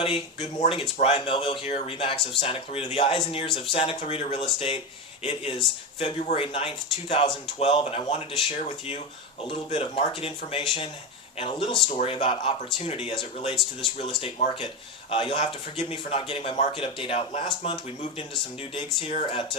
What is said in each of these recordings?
everybody. Good morning. It's Brian Melville here, REMAX of Santa Clarita, the eyes and ears of Santa Clarita Real Estate. It is February 9th, 2012, and I wanted to share with you a little bit of market information and a little story about opportunity as it relates to this real estate market. You'll have to forgive me for not getting my market update out last month. We moved into some new digs here at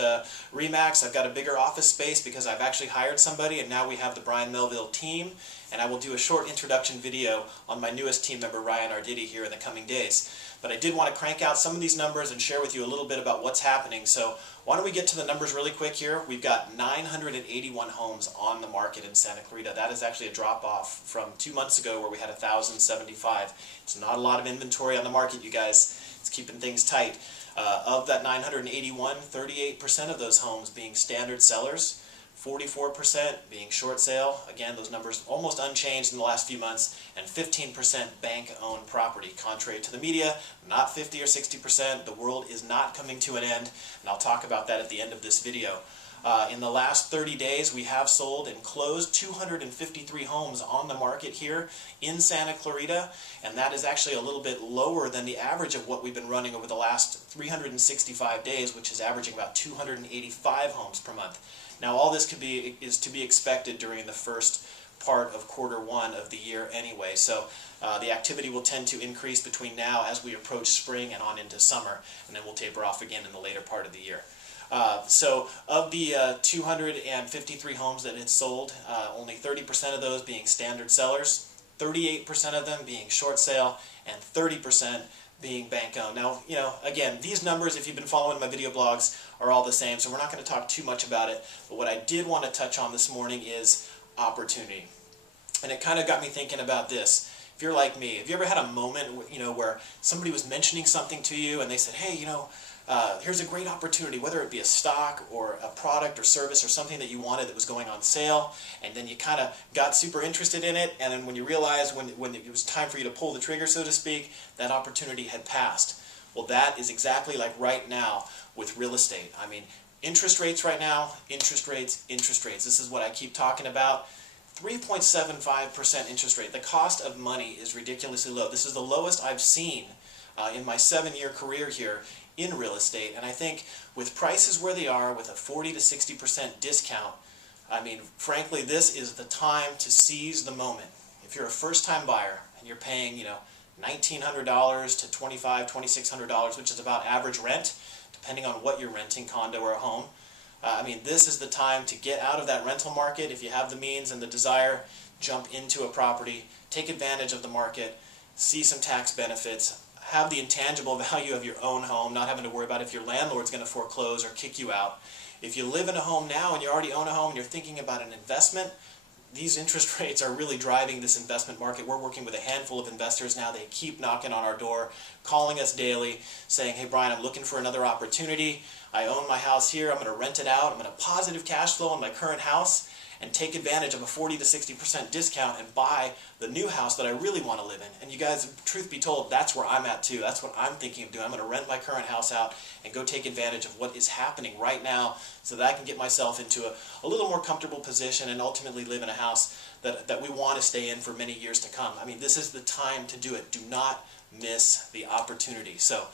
REMAX. I've got a bigger office space because I've actually hired somebody, and now we have the Brian Melville team, and I will do a short introduction video on my newest team member, Ryan Arditi, here in the coming days. But I did want to crank out some of these numbers and share with you a little bit about what's happening. So why don't we get to the numbers really quick here. We've got 981 homes on the market in Santa Clarita. That is actually a drop-off from 2 months ago where we had 1,075. It's not a lot of inventory on the market, you guys. It's keeping things tight. Of that 981, 38% of those homes being standard sellers, 44% being short sale, again those numbers almost unchanged in the last few months, and 15% bank-owned property. Contrary to the media, not 50 or 60%, the world is not coming to an end, and I'll talk about that at the end of this video. In the last 30 days, we have sold and closed 253 homes on the market here in Santa Clarita, and that is actually a little bit lower than the average of what we've been running over the last 365 days, which is averaging about 285 homes per month. Now, all this is to be expected during the first part of Q1 of the year anyway, so the activity will tend to increase between now as we approach spring and on into summer, and then we'll taper off again in the later part of the year. So of the 253 homes that had sold, only 30% of those being standard sellers, 38% of them being short sale, and 30% being bank-owned. Now, you know, again, these numbers, if you've been following my video blogs, are all the same, so we're not going to talk too much about it. But what I did want to touch on this morning is opportunity. And it kind of got me thinking about this. If you're like me, have you ever had a moment, you know, where somebody was mentioning something to you and they said, hey, you know, here's a great opportunity, whether it be a stock or a product or service or something that you wanted that was going on sale, and then you kind of got super interested in it, and then when you realized when it was time for you to pull the trigger, so to speak, that opportunity had passed. Well, that is exactly like right now with real estate. I mean, interest rates right now, interest rates. This is what I keep talking about. 3.75% interest rate. The cost of money is ridiculously low. This is the lowest I've seen in my 7-year career here in real estate, and I think with prices where they are, with a 40 to 60% discount, I mean, frankly, this is the time to seize the moment. If you're a first-time buyer and you're paying, you know, $1,900 to $2,500, $2,600, which is about average rent, depending on what you're renting, condo or a home, I mean, this is the time to get out of that rental market. If you have the means and the desire, jump into a property, take advantage of the market, see some tax benefits, have the intangible value of your own home, not having to worry about if your landlord's going to foreclose or kick you out. If you live in a home now and you already own a home and you're thinking about an investment, these interest rates are really driving this investment market. We're working with a handful of investors now. They keep knocking on our door, calling us daily, saying, hey Brian, I'm looking for another opportunity. I own my house here. I'm going to rent it out. I'm going to positive cash flow on my current house and take advantage of a 40 to 60% discount and buy the new house that I really want to live in. And you guys, truth be told, that's where I'm at too. That's what I'm thinking of doing. I'm going to rent my current house out and go take advantage of what is happening right now so that I can get myself into a little more comfortable position and ultimately live in a house that we want to stay in for many years to come. I mean, this is the time to do it. Do not miss the opportunity. So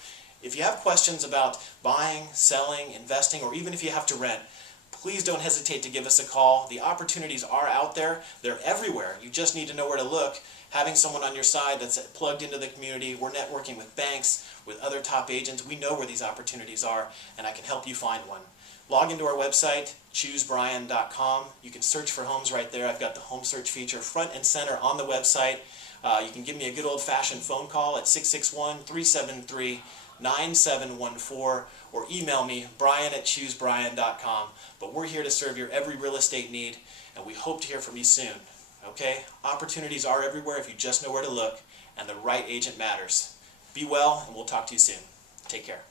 if you have questions about buying, selling, investing, or even if you have to rent, please don't hesitate to give us a call. The opportunities are out there. They're everywhere. You just need to know where to look. Having someone on your side that's plugged into the community. We're networking with banks, with other top agents. We know where these opportunities are, and I can help you find one. Log into our website, choosebrian.com. You can search for homes right there. I've got the home search feature front and center on the website. You can give me a good old-fashioned phone call at 661-373-9714 or email me, brian@choosebrian.com. But we're here to serve your every real estate need, and we hope to hear from you soon. Okay? Opportunities are everywhere if you just know where to look, and the right agent matters. Be well, and we'll talk to you soon. Take care.